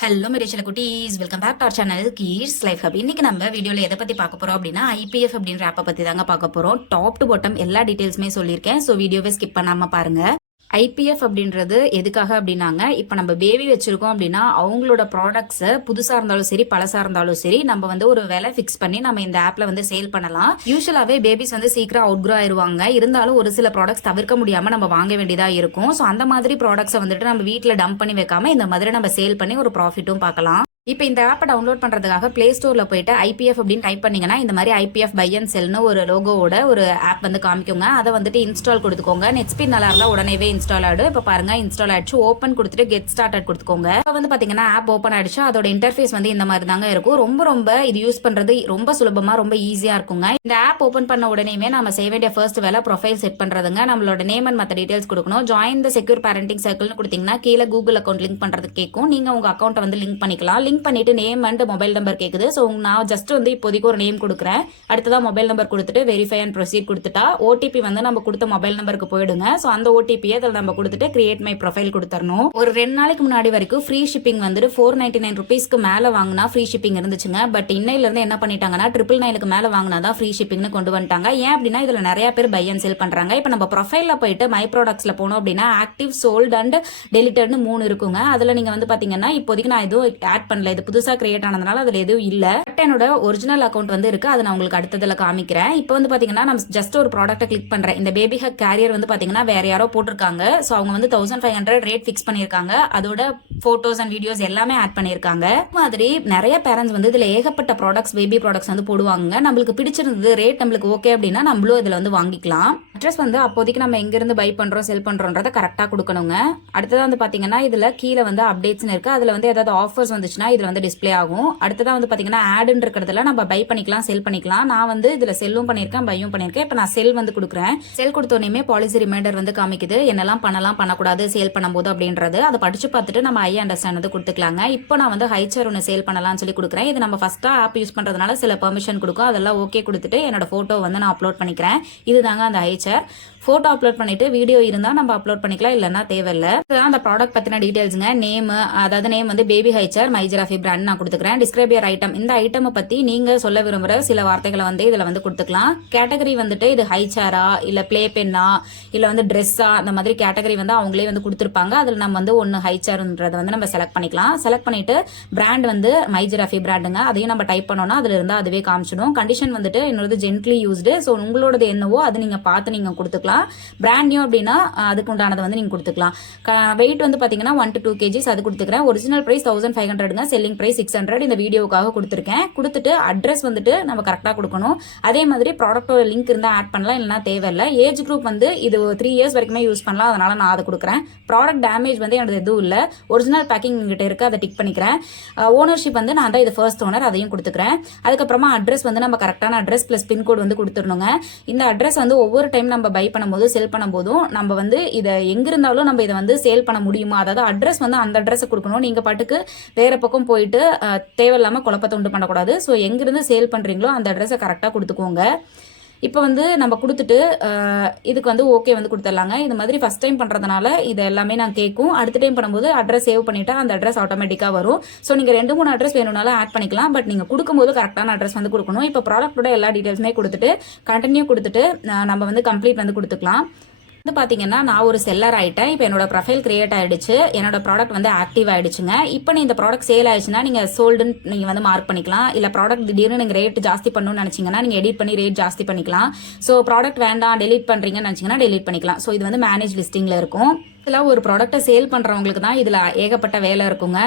Hello மேரேஜ்ல குட்டீஸ், welcome back to our channel Keer's life hub. இன்னைக்கு நம்ம வீடியோல எதை பத்தி பார்க்க போறோம் அப்படின்னா ஐபிஎஃப் அப்படின்ற ஆப்பை பத்தி தாங்க பார்க்க போறோம். டாப் டு பாட்டம் எல்லா டீடைல்ஸுமே சொல்லியிருக்கேன். ஸோ வீடியோவை ஸ்கிப் பண்ணாம பாருங்க. ஐபிஎஃப் அப்படின்றது எதுக்காக அப்படின்னாங்க, இப்போ நம்ம பேபி வச்சிருக்கோம் அப்படின்னா அவங்களோட ப்ராடக்ட்ஸை புதுசா இருந்தாலும் சரி பழசா இருந்தாலும் சரி நம்ம வந்து ஒரு விலை ஃபிக்ஸ் பண்ணி நம்ம இந்த ஆப்ல வந்து சேல் பண்ணலாம். யூஸ்வலாவே பேபிஸ் வந்து சீக்கிரம் அவுட்க்ரோ ஆயிருவாங்க. இருந்தாலும் ஒரு சில ப்ராடக்ட்ஸ் தவிர்க்க முடியாம நம்ம வாங்க வேண்டியதா இருக்கும். ஸோ அந்த மாதிரி ப்ராடக்ட்ஸை வந்துட்டு நம்ம வீட்டில் டம்ப் பண்ணி வைக்காம இந்த மாதிரி நம்ம சேல் பண்ணி ஒரு ப்ராஃபிட்டும் பார்க்கலாம். இப்போ இந்த ஆப்பை டவுன்லோட் பண்றதுக்காக பிளே ஸ்டோர்ல போயிட்டு ஐபிஎஃப் அப்படின்னு டைப் பண்ணீங்கன்னா இந்த மாதிரி ஐபிஎஃப் பை அண்ட் செல்னு ஒரு லோகோவோட ஒரு ஆப் வந்து காமிக்குங்க. அதை வந்துட்டு இன்ஸ்டால் கொடுத்துக்கோங்க. நெட் ஸ்பீட் நல்லா இருந்தா உடனேவே இன்ஸ்டால் ஆயிடும். இப்போ பாருங்க இன்ஸ்டால் ஆயிடுச்சு. ஓப்பன் கொடுத்துட்டு கெட் ஸ்டார்டட் கொடுத்துக்கோங்க. இப்போ வந்து பாத்தீங்கன்னா ஆப் ஓப்பன் ஆயிடுச்சு. அதோட இன்டர்ஃபேஸ் வந்து இந்த மாதிரி தாங்க இருக்கும். ரொம்ப இது யூஸ் பண்றது ரொம்ப சுலபமா ரொம்ப ஈஸியா இருக்குங்க. இந்த ஆப் ஓப்பன் பண்ண உடனேமே நம்ம செய்ய வேண்டிய ஃபர்ஸ்ட் வேலை ப்ரொஃபைல் செட் பண்றதுங்க. நம்மளோட நேம் அண்ட் மற்ற டீடைல்ஸ் கொடுக்கணும். ஜாயின் த செக்யூர் பேரண்டிங் சர்க்கிள்னு கொடுத்தீங்கன்னா கீழே கூகுள் அக்கௌண்ட் லிங்க் பண்றது கேட்கும். நீங்க உங்க அக்கௌண்ட் வந்து லிங்க் பண்ணிக்கலாம். லிங்க் பண்ணிட்டு நேம் அண்ட் மொபைல் நம்பர் கேக்குது. ஸோ நான் ஜஸ்ட் வந்து இப்போதைக்கு ஒரு நேம் கொடுக்குறேன். அடுத்ததான் மொபைல் நம்பர் கொடுத்துட்டு வெரிஃபை அண்ட் ப்ரொசீட் கொடுத்துட்டா ஓடிபி வந்து நம்ம கொடுத்த மொபைல் நம்பருக்கு போயிடுங்க. ஸோ அந்த ஓடிபியை அதில் நம்ம கொடுத்துட்டு கிரியேட் மை ப்ரொஃபைல் கொடுத்துடணும். ஒரு 2 நாளைக்கு முன்னாடி வரைக்கும் ஃப்ரீ ஷிப்பிங் வந்துட்டு 499 ருபீஸ்க்கு மேல வாங்கினா ஃப்ரீ ஷிப்பிங் இருந்துச்சுங்க. பட் இன்னையில இருந்து என்ன பண்ணிட்டாங்கன்னா 999க்கு மேல வாங்கினா தான் ஃப்ரீ ஷிப்பிங்னு கொண்டு வந்துட்டாங்க. ஏன் அப்படின்னா இதுல நிறைய பேர் பை அண்ட் செல் பண்றாங்க. இப்போ நம்ம ப்ரொஃபைல்ல போயிட்டு மை ப்ராடக்ட்ஸ்ல போனோம் அப்படின்னா ஆக்டிவ், சோல்ட் அண்ட் டெலிட்டட்னு 3 இருக்குங்க. அதுல நீங்க வந்து பாத்தீங்கன்னா இப்போதைக்கு நான் எதுவும் ஆட் பண்ணல. இது புதுசா கிரியேட் ஆனதுனால அதுல எதுவும் இல்ல. என்னோட ஒரிஜினல் அக்கௌண்ட் வந்து இருக்கு. அதை நான் உங்களுக்கு அடுத்ததுல காமிக்கிறேன். இப்போ வந்து பாத்தீங்கன்னா நம்ம ஜஸ்ட் ஒரு ப்ராடக்ட்டை கிளிக் பண்றேன். இந்த பேபி ஹக் கேரியர் வந்து பாத்தீங்கன்னா வேற யாரோ போட்டிருக்காங்க. ஸோ அவங்க வந்து 1500 ரேட் ஃபிக்ஸ் பண்ணிருக்காங்க. அதோட போட்டோஸ் அண்ட் வீடியோஸ் எல்லாமே ஆட் பண்ணிருக்காங்க. மாதிரி நிறைய பேரண்ட்ஸ் வந்து இதுல ஏகப்பட்ட ப்ராடக்ட்ஸ், பேபி ப்ராடக்ட்ஸ் வந்து போடுவாங்க. நம்மளுக்கு பிடிச்சிருந்தது, ரேட் நம்மளுக்கு ஓகே அப்படின்னா நம்மளும் இதுல வந்து வாங்கிக்கலாம். அட்ரஸ் வந்து அப்போதைக்கு நம்ம எங்க இருந்து பை பண்றோம் செல் பண்றோம்ன்றத கரெக்டா கொடுக்கணுங்க. அடுத்ததா வந்து பாத்தீங்கன்னா இதுல கீழே வந்து அப்டேட்ஸ் இருக்கு. அதுல வந்து ஏதாவது ஆஃபர்ஸ் வந்துச்சுன்னா இதுல வந்து டிஸ்பிளே ஆகும். அடுத்ததா வந்து பாத்தீங்கன்னா ஆட்னு இருக்கிறதுல நம்ம பை பண்ணிக்கலாம், செல் பண்ணிக்கலாம். நான் வந்து இதுல செல்லும் பண்ணிருக்கேன், பையும் பண்ணிருக்கேன். இப்ப நான் செல் வந்து கொடுக்குறேன். செல் கொடுத்தோன்னே பாலிசி ரிமைண்டர் வந்து காமிக்குது, என்னெல்லாம் பண்ணலாம் பண்ணக்கூடாது சேல் பண்ணும்போது அப்படின்றது. அதை படிச்சு பார்த்துட்டு நம்ம ஐ அண்டர்ஸ்டாண்ட் வந்து கொடுத்துக்கலாங்க. இப்போ நான் வந்து ஹைச்சர் ஒன்று சேல் பண்ணலாம்னு சொல்லி கொடுக்குறேன். இது நம்ம ஃபர்ஸ்டா ஆப் யூஸ் பண்றதுனால சில பெர்மிஷன் கொடுக்கும். அதெல்லாம் ஓகே கொடுத்துட்டு என்னோட போட்டோ வந்து நான் அப்லோட் பண்ணிக்கிறேன். இதுதாங்க அந்த ஹைச்சர். போட்டோ அப்லோட் பண்ணிட்டு வீடியோ இருந்தா நம்ம அப்லோட் பண்ணிக்கலாம், இல்லைன்னா தேவையில்லை. அந்த ப்ராடக்ட் பத்தின டீடைல்ஸ்ங்க. நேம், அதாவது நேம் வந்து பேபி ஹைச்சர் மை ஜிராஃபி பிராண்ட் நான் கொடுத்துக்கிறேன். டிஸ்கிரைப் யுவர் ஐட்டம், இந்த ஐட்டமை பத்தி நீங்க சொல்ல விரும்புற சில வார்த்தைகளை வந்து இதுல வந்து கொடுத்துக்கலாம். கேட்டகரி வந்துட்டு இது ஹைச்சரா இல்ல பிளே பென்னா இல்ல வந்து ட்ரெஸ்ஸா, அந்த மாதிரி கேட்டகரி வந்து அவங்களே வந்து கொடுத்துருப்பாங்க. அதுல நம்ம வந்து ஒன்னு ஹைச்சர்ன்றத வந்து நம்ம செலக்ட் பண்ணிக்கலாம். செலக்ட் பண்ணிட்டு பிராண்ட் வந்து மை ஜிராஃபி பிராண்டுங்க, அதையும் நம்ம டைப் பண்ணோம்னா அதுல இருந்தா அதுவே காமிச்சிடும். கண்டிஷன் வந்துட்டு என்னோட ஜென்ட்லி யூஸ்டு. ஸோ உங்களோடது என்னவோ அது நீங்க பார்த்து நீங்க கொடுத்துக்கலாம். பிராண்ட் நியூ அப்படின்னா அதுக்கு உண்டானதை வந்து நீங்க கொடுத்துக்கலாம். வெயிட் வந்து பாத்தீங்கன்னா 1 to 2 kgs அது கொடுத்துக்கிறேன். ஒரிஜினல் பிரைஸ் 1500ங்க, செல்லிங் பிரைஸ் 600. இந்த வீடியோக்காக கொடுத்துருக்கேன். கொடுத்துட்டு அட்ரஸ் வந்துட்டு நம்ம கரெக்டா கொடுக்கணும். அதே மாதிரி ப்ராடக்டோட லிங்க் இருந்தா ஆட் பண்ணலாம், இல்லைன்னா தேவையில்லை. ஏஜ் குரூப் வந்து இது 3 years வரைக்குமே யூஸ் பண்ணலாம், அதனால நான் அதை கொடுக்குறேன். ப்ராடக்ட் டேமேஜ் வந்து எனக்கு எதுவும் இல்லை. ஒரிஜினல் பேக்கிங் கிட்ட இருக்கு, அதை டிக் பண்ணிக்கிறேன். ஓனர்ஷிப் வந்து நான் தான் இது ஃபர்ஸ்ட் ஓனர், அதையும் கொடுத்துக்கிறேன். அதுக்கப்புறமா அட்ரஸ் வந்து நம்ம கரெக்டான அட்ரஸ் பிளஸ் பின்கோடு வந்து கொடுத்துடணுங்க. இந்த அட்ரஸ் வந்து ஒவ்வொரு டைம் நம்ம பை பண்ணும்போது செல் பண்ணும்போதும் நம்ம வந்து இதை எங்க இருந்தாலும் நம்ம இதை வந்து சேல் பண்ண முடியுமா, அதாவது அட்ரஸ் வந்து அந்த அட்ரஸ் கொடுக்கணும். நீங்க பாட்டுக்கு வேற பக்கம் போயிட்டு தேவையில்லாம குழப்பத்தை உண்டு பண்ணக்கூடாது. ஸோ எங்கிருந்து சேல் பண்றீங்களோ அந்த அட்ரஸை கரெக்டா கொடுத்துக்கோங்க. இப்போ வந்து நம்ம கொடுத்துட்டு இதுக்கு வந்து ஓகே வந்து கொடுத்துடலாங்க. இந்த மாதிரி ஃபர்ஸ்ட் டைம் பண்றதுனால இது எல்லாமே நான் கேட்கும். அடுத்த டைம் பண்ணும்போது அட்ரஸ் சேவ் பண்ணிட்டா அந்த அட்ரஸ் ஆட்டோமேட்டிக்கா வரும். ஸோ நீங்க 2-3 அட்ரஸ் வேணும்னாலும் ஆட் பண்ணிக்கலாம். பட் நீங்க கொடுக்கும்போது கரெக்டான அட்ரஸ் வந்து கொடுக்கணும். இப்போ ப்ராடக்டோட எல்லா டீடைல்ஸுமே கொடுத்துட்டு கண்டினியூ கொடுத்துட்டு நம்ம வந்து கம்ப்ளீட் வந்து கொடுத்துக்கலாம். வந்து பாத்தீங்கன்னா நான் ஒரு செல்லர் ஆயிட்டேன். இப்போ என்னோட ப்ரொஃபைல் கிரியேட் ஆயிடுச்சு, என்னோட ப்ராடக்ட் வந்து ஆக்டிவ் ஆயிடுச்சுங்க. இப்போ நீ இந்த ப்ராடக்ட் சேல் ஆயிடுச்சுன்னா நீங்க சோல்டுன்னு நீங்க வந்து மார்க் பண்ணிக்கலாம். இல்ல ப்ராடக்ட் திடீர்னு நீங்க ரேட் ஜாஸ்தி பண்ணணும்னு நினைச்சீங்கன்னா நீங்க எடிட் பண்ணி ரேட் ஜாஸ்தி பண்ணிக்கலாம். ஸோ ப்ராடக்ட் வேண்டாம் டெலிட் பண்றீங்கன்னு நினைச்சீங்கன்னா டெலிட் பண்ணிக்கலாம். ஸோ இது வந்து மேனேஜ் லிஸ்டிங்ல இருக்கும். ஒரு ப்ராடக்ட்டை சேல் பண்றவங்களுக்கு தான் இதுல ஏகப்பட்ட வேலை இருக்குங்க.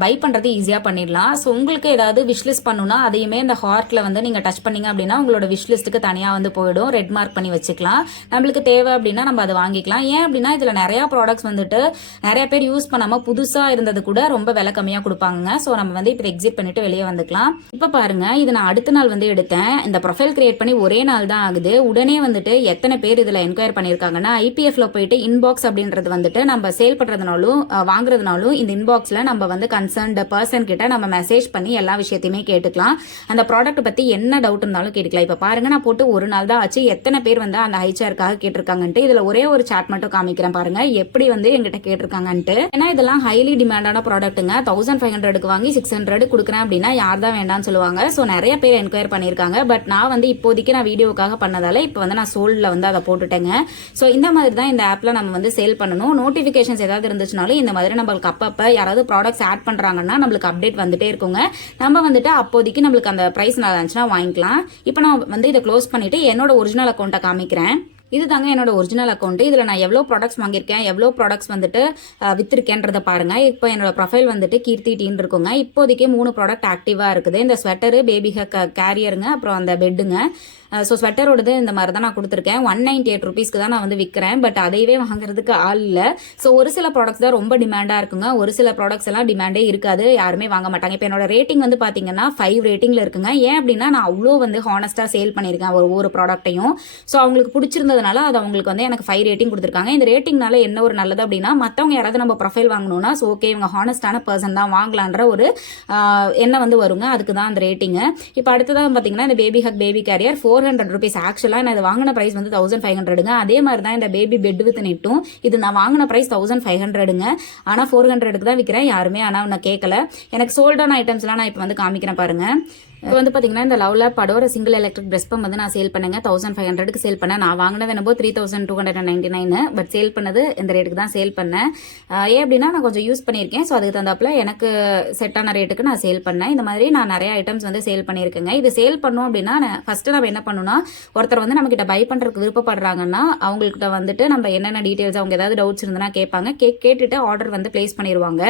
பை பண்றது ஈஸியா பண்ணிடலாம். ஸோ உங்களுக்கு ஏதாவது விஷ்லிஸ்ட் பண்ணணும்னா அதையுமே இந்த ஹார்ட்ல வந்து நீங்க டச் பண்ணீங்க அப்படின்னா உங்களோட விஷ்லிஸ்ட்டுக்கு தனியா வந்து போயிடும். ரெட் மார்க் பண்ணி வச்சுக்கலாம். நம்மளுக்கு தேவை அப்படின்னா நம்ம அதை வாங்கிக்கலாம். ஏன் அப்படின்னா இதுல நிறைய ப்ராடக்ட்ஸ் வந்துட்டு நிறைய பேர் யூஸ் பண்ணாம புதுசா இருந்தது கூட ரொம்ப விலை கம்மியா கொடுப்பாங்க. ஸோ நம்ம வந்து இப்போ எக்ஸிட் பண்ணிட்டு வெளியே வந்துக்கலாம். இப்போ பாருங்க, இது நான் அடுத்த நாள் வந்து எடுத்தேன். இந்த ப்ரொஃபைல் கிரியேட் பண்ணி ஒரே நாள் தான் ஆகுது. உடனே வந்துட்டு எத்தனை பேர் இதுல என்கொயர் பண்ணிருக்காங்கன்னா ஐபிஎஃப்ல போயிட்டு இன்பாக்ஸ் அப்படின்றது வந்து வந்துட்டு நம்ம சேல் பண்றதுனாலும் வாங்குறதுனாலும் இந்த இன்பாக்ஸ்ல நம்ம வந்து கன்சர்ன்ட் பர்சன் கிட்ட நம்ம மெசேஜ் பண்ணி எல்லா விஷயத்தையுமே கேட்டுக்கலாம். அந்த ப்ராடக்ட் பத்தி என்ன டவுட் இருந்தாலும் கேட்டுக்கலாம். இப்ப பாருங்க, நான் போட்டு ஒரு நாள் தான் ஆச்சு, எத்தனை பேர் வந்து அந்த ஹைச்சாருக்காக கேட்டிருக்காங்கன்ட்டு. இதுல ஒரே ஒரு சாட் மட்டும் காமிக்கிறேன் பாருங்க, எப்படி வந்து எங்கிட்ட கேட்டிருக்காங்கன்ட்டு. ஏன்னா இதெல்லாம் ஹைலி டிமாண்டான ப்ராடக்ட்டுங்க. 1500க்கு வாங்கி 600 கொடுக்குறேன் அப்படின்னா யார் தான் வேண்டாம்னு சொல்லுவாங்க. ஸோ நிறைய பேர் என்கொயர் பண்ணியிருக்காங்க. பட் நான் வந்து இப்போதைக்கு நான் வீடியோக்காக பண்ணதால இப்போ வந்து நான் சோல்டில் வந்து அதை போட்டுட்டேங்க. ஸோ இந்த மாதிரி தான் இந்த ஆப்ல நம்ம வந்து சேல் பண்ணணும். நோட்டிஃபிகேஷன்ஸ் ஏதாவது இருந்துச்சுனாலும் இந்த மாதிரி நம்மளுக்கு அப்பப்போ யாராவது ப்ராடக்ட்ஸ் ஆட் பண்றாங்கன்னா நம்மளுக்கு அப்டேட் வந்துட்டே இருக்குங்க. நம்ம வந்துட்டு அப்போதைக்கு நம்மளுக்கு அந்த பிரைஸ் நல்லா இருந்துச்சுன்னா வாங்கிக்கலாம். இப்போ நான் வந்து இதை க்ளோஸ் பண்ணிட்டு என்னோட ஒரிஜினல் அக்கௌண்ட்டை காமிக்கிறேன். இது தாங்க என்னோட ஒரிஜினல் அக்கௌண்ட். இதுல நான் எவ்வளோ ப்ராடக்ட்ஸ் வாங்கியிருக்கேன், எவ்வளோ ப்ராடக்ட்ஸ் வந்துட்டு வித்திருக்கேன்றத பாருங்க. இப்போ என்னோட ப்ரொஃபைல் வந்துட்டு கீர்த்தி டீன் இருக்குங்க. இப்போதைக்கு 3 ப்ராடக்ட் ஆக்டிவா இருக்குது. இந்த ஸ்வெட்டரு, பேபி கேரியருங்க, அப்புறம் அந்த பெட்டுங்க. ஸோ ஸ்வெட்டரோடது இந்த மாதிரி தான் நான் கொடுத்துருக்கேன். 198 ருபீஸ்க்கு தான் நான் வந்து விற்கிறேன். பட் அதையவே வாங்குறதுக்கு ஆள் இல்லை. ஸோ ஒரு சில ப்ராடக்ட்ஸ் தான் ரொம்ப டிமாண்டாக இருக்குங்க. ஒரு சில ப்ராடக்ட்ஸ் எல்லாம் டிமாண்டே இருக்காது, யாருமே வாங்க மாட்டாங்க. இப்போ என்னோட ரேட்டிங் வந்து பார்த்தீங்கன்னா 5 ரேட்டிங்ல இருக்குங்க. ஏன் அப்படின்னா நான் அவ்வளோ வந்து ஹானஸ்ட்டாக சேல் பண்ணியிருக்கேன் ஒவ்வொரு ப்ராடக்ட்டையும். ஸோ அவங்களுக்கு பிடிச்சிருந்ததுனால அது அவங்களுக்கு வந்து எனக்கு 5 ரேட்டிங் கொடுத்துருக்காங்க. இந்த ரேட்டிங்னால என்ன ஒரு நல்லது அப்படின்னா மற்றவங்க யாராவது நம்ம ப்ரொஃபைல் வாங்கணும்னா ஸோ ஓகே இவங்க ஹானஸ்டான பர்சன் தான் வாங்கலான்ற ஒரு எண்ணம் வந்து வருங்க. அதுக்கு தான் அந்த ரேட்டிங். இப்போ அடுத்ததான் பார்த்தீங்கன்னா இந்த baby hug baby carrier 400 rupees. ஆக்சுவலா நான் இது வாங்கின பிரைஸ் வந்து 1500ங்க. அதே மாதிரி தான் இந்த பேபி பெட் வித் நெட்டும். இது நான் வாங்கின பிரைஸ் 1500ங்க. ஆனா 400க்கு தான் விற்கிறேன். யாருமே ஆனா நான் கேட்கல. எனக்கு சோல்டான ஐட்டம்ஸ்லாம் நான் இப்போ வந்து காமிக்கிறேன் பாருங்க. இப்போ வந்து பார்த்தீங்கன்னா இந்த லவ்ல படோர சிங்கிள் எலக்ட்ரிக் பிரஷ் பம்ப் வந்து நான் சேல் பண்ணேங்க. 1500க்கு சேல் பண்ணேன். நான் வாங்கினது என்னப்போ 3299 பட் சேல் பண்ணது இந்த ரேட்டுக்கு தான் சேல் பண்ணேன். ஏன் அப்படின்னா நான் கொஞ்சம் யூஸ் பண்ணியிருக்கேன். ஸோ அதுக்கு தகுந்தாப்புல எனக்கு செட்டான ரேட்டுக்கு நான் சேல் பண்ணேன். இந்த மாதிரி நான் நிறைய ஐட்டம்ஸ் வந்து சேல் பண்ணியிருக்கேங்க. இது சேல் பண்ணோம் அப்படின்னா ஃபர்ஸ்ட் நம்ம என்ன பண்ணணும்னா, ஒருத்தர் வந்து நம்ம கிட்ட பை பண்றதுக்கு விருப்பப்படுறாங்கன்னா அவங்கள்ட்ட வந்துட்டு நம்ம என்னென்ன டீடைல்ஸ், அவங்க ஏதாவது டவுட்ஸ் இருந்ததுன்னா கேட்பாங்க. கேட்டுட்டு ஆர்டர் வந்து பிளேஸ் பண்ணிடுவாங்க.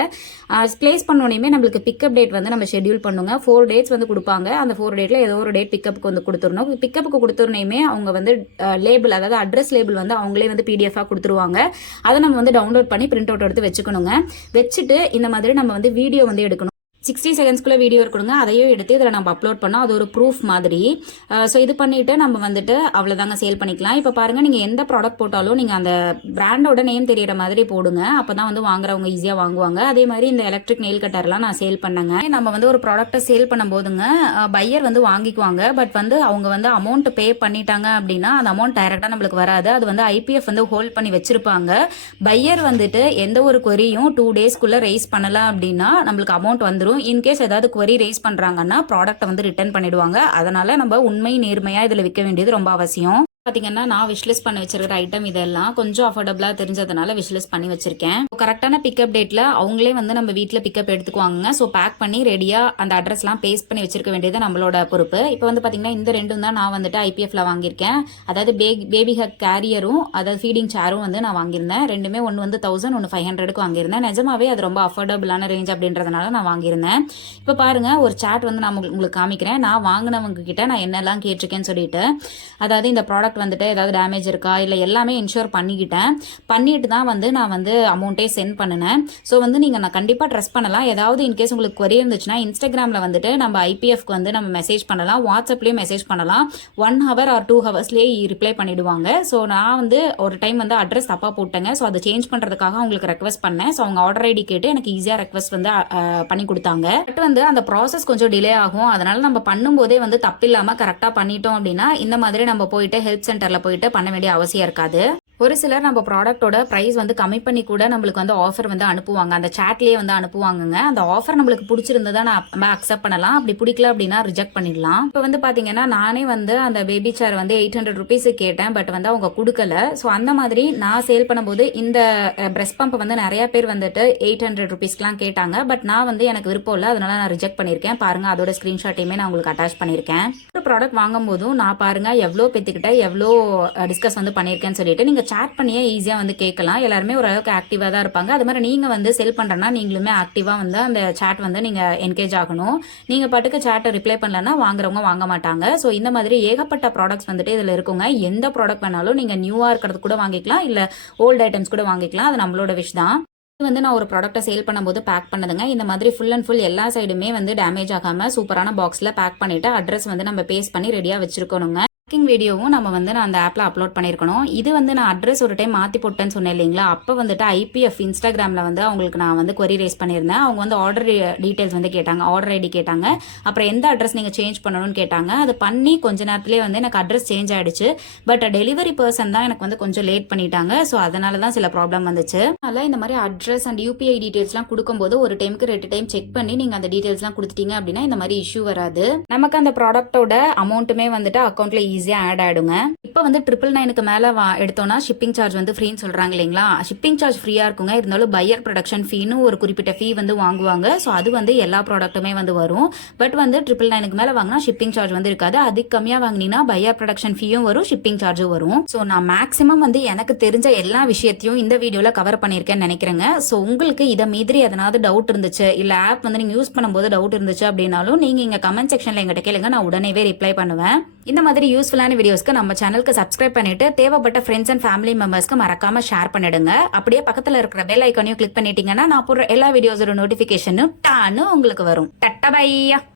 பிளேஸ் பண்ணோன்னே நம்மளுக்கு பிக்கப் டேட் வந்து நம்ம ஷெட்யூல் பண்ணுங்க. 4 டேட்ஸ் வந்து கொடுப்பாங்க. அந்த 4 டேட்ல ஏதோ ஒரு டேட் பிக்கப்புக்கு வந்து கொடுத்துடணும். பிக்கப்புக்கு கொடுத்துருனையுமே அவங்க வந்து லேபிள், அதாவது அட்ரஸ் லேபிள் வந்து அவங்களே வந்து பிடிஎஃபா கொடுத்துருவாங்க. அதை நம்ம வந்து டவுன்லோட் பண்ணி பிரிண்ட் அவுட் எடுத்து வச்சுக்கணுங்க. வச்சுட்டு இந்த மாதிரி நம்ம வந்து வீடியோ வந்து எடுக்கணும். 60 செகண்ட்ஸ்க்குள்ள வீடியோ இருக்கணுங்க. அதையும் எடுத்து இதில் நம்ம அப்லோட் பண்ணோம். அது ஒரு ப்ரூஃப் மாதிரி. ஸோ இது பண்ணிட்டு நம்ம வந்துட்டு அவ்வளோதாங்க சேல் பண்ணிக்கலாம். இப்போ பாருங்க, நீங்கள் எந்த ப்ராடக்ட் போட்டாலும் நீங்கள் அந்த பிராண்டோட நேம் தெரியற மாதிரி போடுங்க. அப்போ தான் வந்து வாங்குறவங்க ஈஸியாக வாங்குவாங்க. அதே மாதிரி இந்த எலக்ட்ரிக் நெயில் கட்டர்லாம் நான் சேல் பண்ணேங்க. நம்ம வந்து ஒரு ப்ராடக்ட்டை சேல் பண்ணும் போதுங்க பையர் வந்து வாங்கிக்குவாங்க. பட் வந்து அவங்க வந்து அமௌண்ட் பே பண்ணிட்டாங்க அப்படின்னா அந்த அமௌண்ட் டைரக்டாக நம்மளுக்கு வராது. அது வந்து ஐபிஎஃப் வந்து ஹோல்ட் பண்ணி வச்சிருப்பாங்க. பையர் வந்துட்டு எந்த ஒரு கொரியும் 2 டேஸ்க்குள்ள ரைஸ் பண்ணலாம் அப்படின்னா நம்மளுக்கு அமௌண்ட் வந்துடும். இன்கேஸ் ஏதாவது குவரி ரைஸ் பண்றாங்கன்னா ப்ராடக்ட்டை வந்து ரிட்டர்ன் பண்ணிடுவாங்க. அதனால நம்ம உண்மை நேர்மையா இதுல விற்க வேண்டியது ரொம்ப அவசியம். பாத்தீங்கன்னா நான் விஷ்லிஸ்ட் பண்ணி வச்சிருக்கிற ஐட்டம் இதெல்லாம் கொஞ்சம் அஃபோர்டபுளா தெரிஞ்சதுனால விஷ்லிஸ்ட் பண்ணி வச்சிருக்கேன். கரெக்டான பிக்கப் டேட்ல அவங்களே வந்து நம்ம வீட்டில் பிக்கப் எடுத்துக்குவாங்க. ஸோ பேக் பண்ணி ரெடியா அந்த அட்ரஸ்லாம் பேஸ்ட் பண்ணி வச்சிருக்க வேண்டியது நம்மளோட பொறுப்பு. இப்போ வந்து பாத்தீங்கன்னா இந்த ரெண்டும் தான் நான் வந்துட்டு ஐபிஎஃப்ல வாங்கியிருக்கேன். அதாவது பேபி ஹக் கேரியரும் அதாவது ஃபீடிங் சேரும் வந்து நான் வாங்கியிருந்தேன். ரெண்டுமே ஒன்று வந்து 1000, ஒன்று 500க்கு வாங்கியிருந்தேன். நிஜமாவே அது ரொம்ப அஃபோர்டபுளான ரேஞ்ச் அப்படின்றதுனால நான் வாங்கியிருந்தேன். இப்போ பாருங்க, ஒரு சாட் வந்து நான் உங்களுக்கு காமிக்கிறேன். நான் வாங்கினவங்க கிட்ட நான் என்னெல்லாம் கேட்டிருக்கேன்னு சொல்லிட்டு, அதாவது இந்த ப்ராடக்ட் வந்துட்டு ஏதாவது டேமேஜ் இருக்கா இல்லை எல்லாமே இன்ஷூர் பண்ணிட்டு தான் வந்து நான் வந்து அமௌண்ட்டே சென்ட் பண்ணினேன். ஸோ வந்து நீங்கள் நான் கண்டிப்பாக ட்ரஸ்ட் பண்ணலாம். ஏதாவது இன்கேஸ் உங்களுக்கு query இருந்துச்சுன்னா இன்ஸ்டாகிராமில் வந்துட்டு நம்ம ஐபிஎஃப்க்கு வந்து நம்ம மெசேஜ் பண்ணலாம், வாட்ஸ்அப்லேயும் மெசேஜ் பண்ணலாம். 1 hour or 2 hours ரிப்ளை பண்ணிடுவாங்க. ஸோ நான் வந்து ஒரு டைம் வந்து அட்ரஸ் தப்பாக போட்டேங்க. ஸோ அதை சேஞ்ச் பண்ணுறதுக்காக அவங்களுக்கு ரெக்வஸ்ட் பண்ணேன். ஸோ அவங்க ஆர்டர் ஐடி கேட்டு எனக்கு ஈஸியாக ரெக்வஸ்ட் வந்து பண்ணி கொடுத்தாங்க. பட் வந்து அந்த ப்ராசஸ் கொஞ்சம் டிலே ஆகும். அதனால நம்ம பண்ணும்போதே வந்து தப்பில்லாமல் கரெக்டாக பண்ணிட்டோம் அப்படின்னா இந்த மாதிரி நம்ம போயிட்டு ஹெல்ப் சென்டர்ல போயிட்டு பண்ண வேண்டிய அவசியம் இருக்காது. ஒரு சிலர் நம்ம ப்ராடக்ட்டோட பிரைஸ் வந்து கம்மி பண்ணி கூட நம்மளுக்கு வந்து ஆஃபர் வந்து அனுப்புவாங்க. அந்த சாட்லயே வந்து அனுப்புவாங்கங்க. அந்த ஆஃபர் நம்மளுக்கு பிடிச்சிருந்ததா நம்ம அக்செப்ட் பண்ணலாம். அப்படி பிடிக்கல அப்படின்னா ரிஜெக்ட் பண்ணிடலாம். இப்போ வந்து பாத்தீங்கன்னா நானே வந்து அந்த பேபி சேர் வந்து 800 ருபீஸ் கேட்டேன். பட் வந்து அவங்க கொடுக்கல. ஸோ அந்த மாதிரி நான் சேல் பண்ணும்போது இந்த பிரஷ் பம்ப் வந்து நிறைய பேர் வந்துட்டு 800 ருபீஸ்க்குலாம் கேட்டாங்க. பட் நான் வந்து எனக்கு விருப்பம் இல்லை, அதனால நான் ரிஜெக்ட் பண்ணியிருக்கேன். பாருங்க, அதோட ஸ்கிரீன்ஷாட்டையுமே நான் உங்களுக்கு அட்டாச் பண்ணியிருக்கேன். ஒரு ப்ராடக்ட் வாங்கும் போதும் நான் பாருங்க எவ்வளோ பெற்றுக்கிட்ட எவ்வளோ டிஸ்கஸ் வந்து பண்ணியிருக்கேன்னு சொல்லிட்டு நீங்க சாட் பண்ணியே ஈஸியாக வந்து கேட்கலாம். எல்லாருமே ஓரளவுக்கு ஆக்டிவாக தான் இருப்பாங்க. அது மாதிரி நீங்கள் வந்து செல் பண்ணுறேன்னா நீங்களுமே ஆக்டிவாக வந்து அந்த சாட் வந்து நீங்கள் என்கேஜ் ஆகணும். நீங்கள் பாட்டுக்கு சாட்டை ரிப்ளை பண்ணலன்னா வாங்குறவங்க வாங்க மாட்டாங்க. ஸோ இந்த மாதிரி ஏகப்பட்ட ப்ராடக்ட்ஸ் வந்துட்டு இதில் இருக்குங்க. எந்த ப்ராடக்ட் வேணாலும் நீங்கள் நியூவாக இருக்கிறது கூட வாங்கிக்கலாம், இல்லை ஓல்டு ஐட்டம்ஸ் கூட வாங்கிக்கலாம். அது நம்மளோட விஷ் தான். இது வந்து நான் ஒரு ப்ராடக்ட்டை சேல் பண்ணும்போது பேக் பண்ணதுங்க. இந்த மாதிரி ஃபுல் அண்ட் ஃபுல் எல்லா சைடுமே வந்து டேமேஜ் ஆகாமல் சூப்பரான பாக்ஸில் பேக் பண்ணிவிட்டு அட்ரஸ் வந்து நம்ம பேஸ்ட் பண்ணி ரெடியாக வச்சிருக்கணுங்க. பேக்கிங் வீடியோவும் நம்ம வந்து நான் அந்த ஆப்பில் அப்லோட் பண்ணியிருக்கணும். இது வந்து நான் அட்ரஸ் ஒரு டைம் மாற்றி போட்டேன்னு சொன்னேன் இல்லைங்களா, அப்போ வந்துட்டு ஐபிஎஃப் இன்ஸ்டாகிராமில் வந்து அவங்களுக்கு நான் வந்து query ரைஸ் பண்ணியிருந்தேன். அவங்க வந்து ஆர்டர் டீட்டெயில்ஸ் வந்து கேட்டாங்க, ஆர்டர் ஐடி கேட்டாங்க, அப்புறம் எந்த அட்ரஸ் நீங்கள் சேஞ்ச் பண்ணணும்னு கேட்டாங்க. அது பண்ணி கொஞ்ச நேரத்துலேயே வந்து எனக்கு அட்ரஸ் சேஞ்ச் ஆகிடுச்சு. பட் டெலிவரி பர்சன் தான் எனக்கு வந்து கொஞ்சம் லேட் பண்ணிட்டாங்க. ஸோ அதனால தான் சில ப்ராப்ளம் வந்துச்சு. அதனால் இந்த மாதிரி அட்ரஸ் அண்ட் யூபிஐ டீட்டெயில்ஸ்லாம் கொடுக்கும்போது ஒரு டைமுக்கு 2 டைம் செக் பண்ணி நீங்கள் அந்த டீட்டெயில்ஸ்லாம் கொடுத்துட்டீங்க அப்படின்னா இந்த மாதிரி இஷ்யூ வராது. நமக்கு அந்த ப்ராடக்ட்டோட அமௌண்ட்டுமே வந்துட்டு அக்கௌண்ட்ல ஈஸியா ஆட் ஆயிடுங்க. இப்போ வந்து 999 மேல எடுத்தோம்னா ஷிப்பிங் சார்ஜ் வந்து ஃப்ரீன்னு சொல்றாங்க இல்லைங்களா. ஷிப்பிங் சார்ஜ் ஃப்ரீயா இருக்குங்க, இருந்தாலும் பையர் ப்ரொடக்ஷன் ஃபீன்னு ஒரு குறிப்பிட்ட ஃபீ வந்து வாங்குவாங்க. ஸோ அது வந்து எல்லா ப்ராடக்ட்டுமே வந்து வரும். பட் வந்து 999 மேல வாங்கினா ஷிப்பிங் சார்ஜ் வந்து இருக்காது. அதுக்கு கம்மியா வாங்கினீங்கன்னா பையர் ப்ரொடக்ஷன் ஃபீயும் வரும், ஷிப்பிங் சார்ஜும் வரும். ஸோ நான் மேக்ஸிமம் வந்து எனக்கு தெரிஞ்ச எல்லா விஷயத்தையும் இந்த வீடியோல கவர் பண்ணியிருக்கேன்னு நினைக்கிறேங்க. ஸோ உங்களுக்கு இதை மீறி எதனாவது டவுட் இருந்துச்சு, இல்ல ஆப் வந்து நீங்க யூஸ் பண்ணும்போது டவுட் இருந்துச்சு அப்படின்னாலும் நீங்க இங்க கமெண்ட் செக்ஷன்ல எங்கிட்ட கேளுங்க, நான் உடனேவே ரிப்ளை பண்ணுவேன். இந்த மாதிரி யூஸ்ஃபுல்லான வீடியோஸ்க்கு நம்ம சேனலுக்கு சப்ஸ்கிரைப் பண்ணிட்டு தேவைப்பட்ட ஃப்ரெண்ட்ஸ் அண்ட் ஃபேமிலி மெம்பர்ஸ்க்கு மறக்காம ஷேர் பண்ணிடுங்க. அப்படியே பக்கத்துல இருக்கிற பெல் ஐக்கானையும் கிளிக் பண்ணிட்டீங்கன்னா நான் போடுற எல்லா வீடியோஸோட நோட்டிபிகேஷனும் டான்னு உங்களுக்கு வரும். டட்டா பையா.